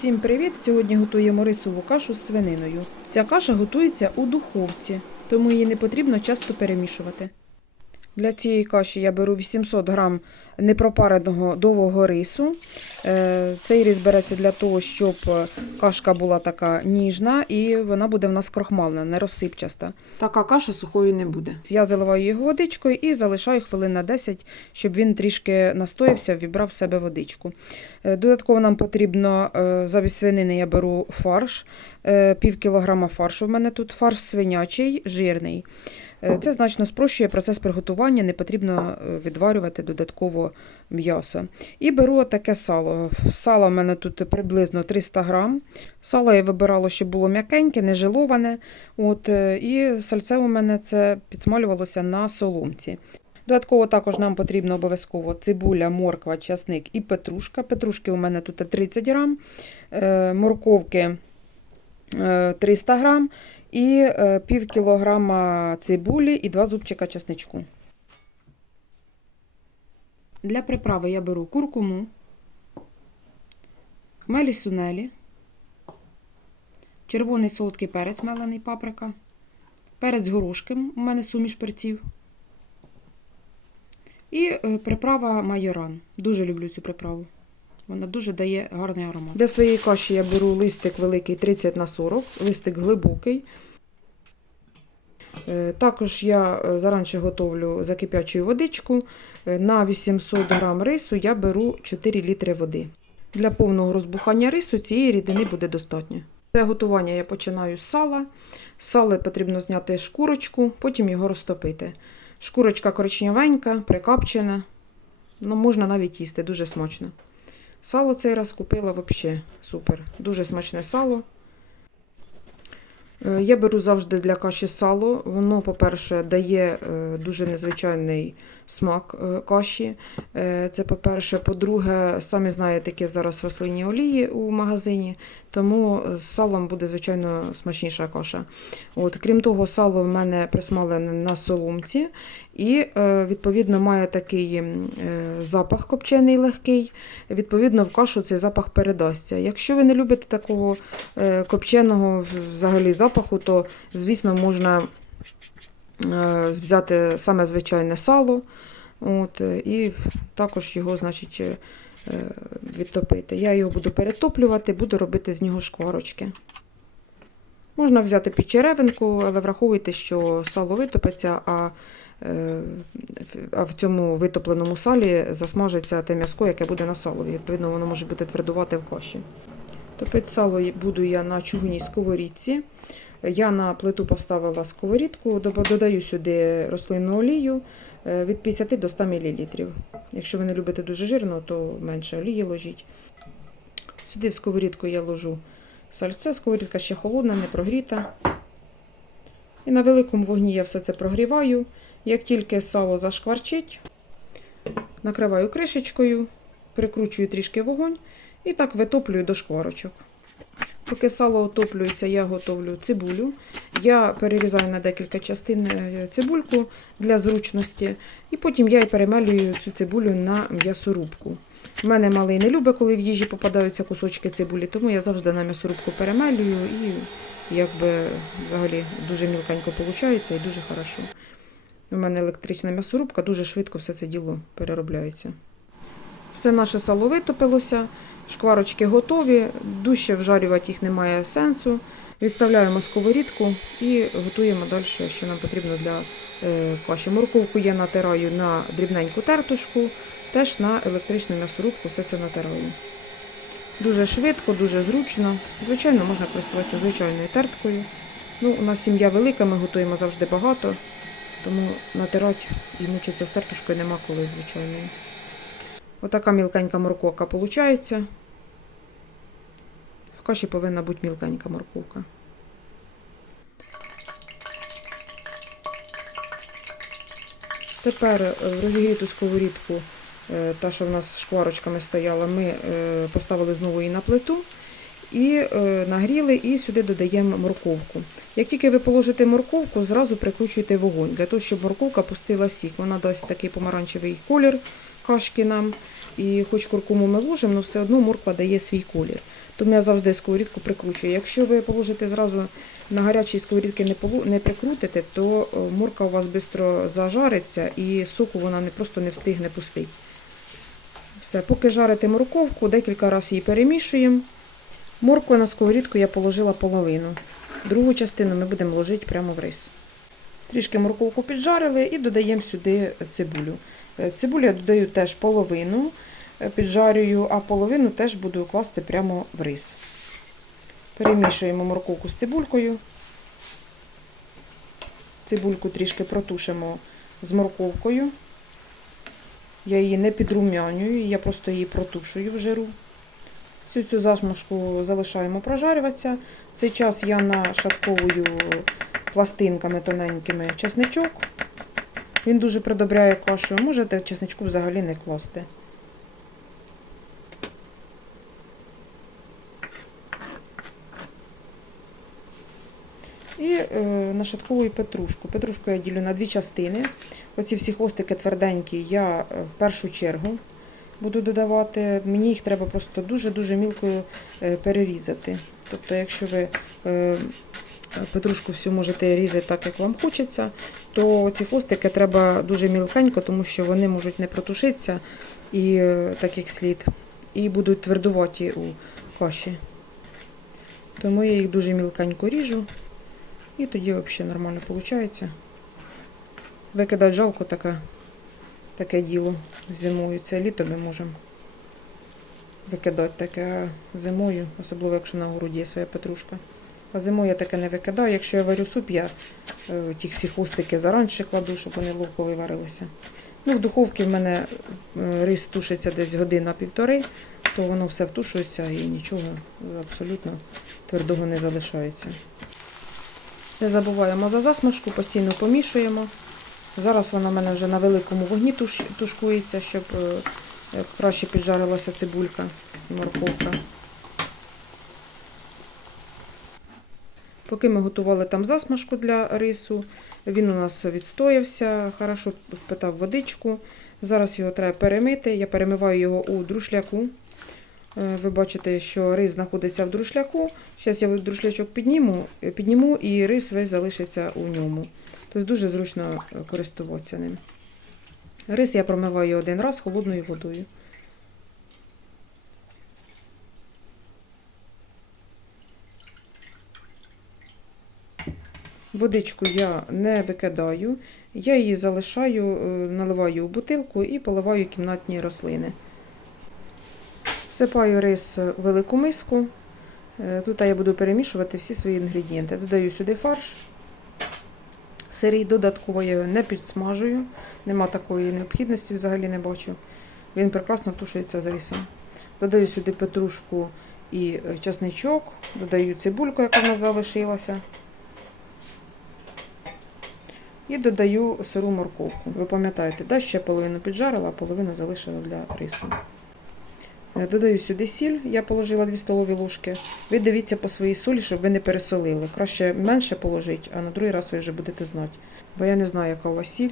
Всім привіт! Сьогодні готуємо рисову кашу з свининою. Ця каша готується у духовці, тому її не потрібно часто перемішувати. Для цієї каші я беру 800 грам непропареного довгого рису. Е, Цей рис береться для того, щоб кашка була така ніжна і вона буде в нас крохмална, не розсипчаста. Така каша сухою не буде. Я заливаю його водичкою і залишаю хвилин на 10, щоб він трішки настоявся, вібрав в себе водичку. Е, Додатково нам потрібно е, замість свинини я беру фарш, е, пів кілограма фаршу. В мене тут фарш свинячий, жирний. Е, Це значно спрощує процес приготування, не потрібно е, відварювати додатково м'ясо. І беру таке сало. Сало в мене тут приблизно 300 грам. Сало я вибирала, щоб було м'якеньке, не жиловане. От, е, і сальце у мене це підсмалювалося на соломці. Додатково також нам потрібно обов'язково цибуля, морква, часник і петрушка. Петрушки у мене тут 30 грам, морковки е, 300 грам і е, пів кілограма цибулі і два зубчика часничку. Для приправи я беру куркуму, хмелі сунелі, червоний солодкий перець мелений паприка, перець горошком, у мене суміш перців. І е, приправа майоран. Дуже люблю цю приправу. Вона дуже дає гарний аромат. Для своєї каші я беру листик великий 30 на 40, листик глибокий. Е, Також я е, заранче готовлю закипячу водичку. Е, На 800 грам рису я беру 4 літри води. Для повного розбухання рису цієї рідини буде достатньо. Це готування я починаю з сала. З сала потрібно зняти шкурочку, потім його розтопити. Шкурочка коричневенька, прикапчена. Ну, можна навіть їсти, дуже смачно. Сало цей раз купила взагалі супер. Дуже смачне сало. Е, Я беру завжди для каші сало. Воно, по-перше, дає е, дуже незвичайний смак е, каші. Е, Це по-перше. По-друге, самі знаєте, які зараз рослинні олії у магазині, тому з салом буде, звичайно, смачніша каша. От, крім того, сало в мене присмалене на соломці і, е, відповідно, має такий запах копчений легкий. Відповідно, в кашу цей запах передасться. Якщо ви не любите такого копченого взагалі запаху, то, звісно, можна взяти саме звичайне сало. От, е, і також його, значить, е, е, відтопити. Я його буду перетоплювати, буду робити з нього шкварочки. Можна взяти підчеревинку, але враховуйте, що сало витопиться, а, е, а в цьому витопленому салі засмажиться те м'яско, яке буде на салові. Відповідно, воно може бути твердувате в каші. Топити сало буду я на чугунній сковорідці. Я на плиту поставила сковорідку, додаю сюди рослинну олію е, від 50 до 100 мл. Якщо ви не любите дуже жирно, то менше олії ложіть. Сюди в сковорідку я ложу сальце, сковорідка ще холодна, не прогріта. І на великому вогні я все це прогріваю. Як тільки сало зашкварчить, накриваю кришечкою, прикручую трішки вогонь і так витоплюю до шкварочок. Поки сало отоплюється, я готовлю цибулю. Я перерізаю на декілька частин е, цибульку для зручності, і потім я і перемелюю цю цибулю на м'ясорубку. У мене малий не любить, коли в їжі попадаються кусочки цибулі, тому я завжди на м'ясорубку перемелюю і якби взагалі дуже мілкенько виходить і дуже хорошо. У мене електрична м'ясорубка, дуже швидко все це діло переробляється. Все наше сало витопилося, шкварочки готові, дужче вжарювати їх немає сенсу. Відставляємо сковорідку і готуємо далі, що нам потрібно для е, каші. Морковку я натираю на дрібненьку тертушку, теж на електричну м'ясорубку все це натираю. Дуже швидко, дуже зручно. Звичайно, можна користуватися звичайною терткою. Ну, у нас сім'я велика, ми готуємо завжди багато, тому натирати і мучитися з тертушкою нема коли, звичайно. Отака мілкенька морковка виходить. Каші повинна бути мілкенька морковка. Тепер е, в розігріту сковорідку, е, та, що в нас шкварочками стояла, ми е, поставили знову її на плиту і нагріли, і сюди додаємо морковку. Як тільки ви положите морковку, зразу прикручуйте вогонь, для того, щоб морковка пустила сік. Вона дасть такий помаранчевий колір кашки нам. І хоч куркуму ми ложимо, але все одно морква дає свій колір. Тому я завжди сковорідку прикручую. Якщо ви положите зразу на гарячій сковорідки не, прикрутите, то е, морка у вас швидко зажариться і соку вона просто не встигне пустити. Все, поки жарите морковку, декілька разів її перемішуємо. Моркву на сковорідку я положила половину. Другу частину ми будемо ложити прямо в рис. Трішки морковку піджарили і додаємо сюди цибулю. Е, Цибулю я додаю теж половину, е, піджарюю, а половину теж буду класти прямо в рис. Перемішуємо морковку з цибулькою. Цибульку трішки протушимо з морковкою. Я її не підрумянюю, я просто її протушую в жиру. Всю цю зашмашку залишаємо прожарюватися. В цей час я нашатковую пластинками тоненькими чесничок. Він дуже придобряє кашу. Можете чесничку взагалі не класти. І е, нашатковую петрушку. Петрушку я ділю на дві частини. Оці всі хвостики тверденькі я е, в першу чергу буду додавати. Мені їх треба просто дуже-дуже мілкою е, перерізати. Тобто, якщо ви е, петрушку всю можете різати так, як вам хочеться, то ці хвостики треба дуже мілкенько, тому що вони можуть не протушитися і е, так як слід, і будуть твердуваті у каші. Тому я їх дуже мілкенько ріжу. І тоді взагалі нормально виходить. Викидати жалко таке, таке діло зимою. Це літо ми можемо викидати таке зимою, особливо якщо на городі є своя петрушка. А зимою я таке не викидаю. Якщо я варю суп, я е, ті всі хвостики заранше кладу, щоб вони ловко виварилися. Ну, в духовці в мене е, рис тушиться десь година-півтори, то воно все втушується і нічого абсолютно твердого не залишається. Не забуваємо за засмажку, постійно помішуємо. Зараз вона в мене вже на великому вогні туш- тушкується, щоб е, краще піджарилася цибулька і морковка. Поки ми готували там засмажку для рису, він у нас відстоявся, хорошо впитав водичку. Зараз його треба перемити. Я перемиваю його у друшляку. Е, Ви бачите, що рис знаходиться в друшляку. Зараз я друшлячок підніму, підніму і рис весь залишиться у ньому. Тобто дуже зручно е, користуватися ним. Рис я промиваю один раз холодною водою. Водичку я не викидаю, я її залишаю, е, наливаю у бутилку і поливаю кімнатні рослини. Всипаю рис у велику миску. Е, Тут я буду перемішувати всі свої інгредієнти. Додаю сюди фарш. Сирий додатково я його не підсмажую. Нема такої необхідності, взагалі не бачу. Він прекрасно тушується з рисом. Додаю сюди петрушку і е, чесничок, додаю цибульку, яка в нас залишилася. І додаю сиру морковку. Ви пам'ятаєте, да, ще половину піджарила, а половину залишила для рису. Е, Додаю сюди сіль, я положила 2 столові ложки. Ви дивіться по своїй солі, щоб ви не пересолили. Краще менше положити, а на другий раз ви вже будете знати. Бо я не знаю, яка у вас сіль.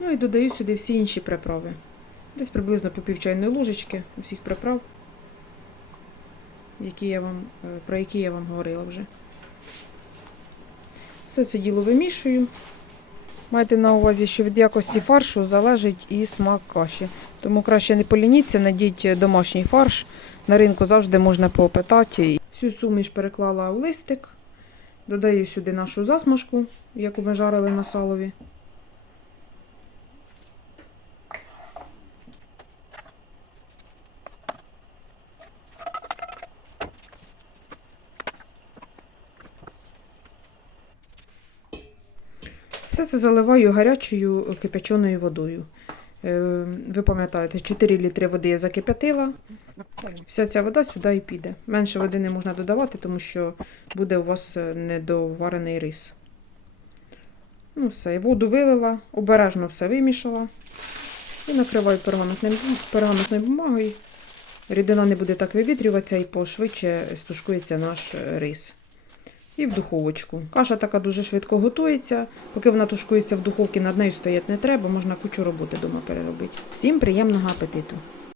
Ну і додаю сюди всі інші приправи. Десь приблизно по пів чайної ложечки усіх приправ, які я вам, е, про які я вам говорила вже. Все це діло вимішую. Майте на увазі, що від якості фаршу залежить і смак каші. Тому краще не полініться, надіть домашній фарш. На ринку завжди можна попитати. Всю суміш переклала в листик. Додаю сюди нашу засмажку, яку ми жарили на салові. Все це заливаю гарячою кипяченою водою. Е, Ви пам'ятаєте, 4 літри води я закип'ятила. Вся ця вода сюди і піде. Менше води не можна додавати, тому що буде у вас е, недоварений рис. Ну все, і воду вилила, обережно все вимішала. І накриваю пергаментною бумагою. Рідина не буде так вивітрюватися і пошвидше стушкується наш е, рис. І в духовочку. Каша така дуже швидко готується. Поки вона тушкується в духовці, над нею стояти не треба, можна кучу роботи вдома переробити. Всім приємного апетиту!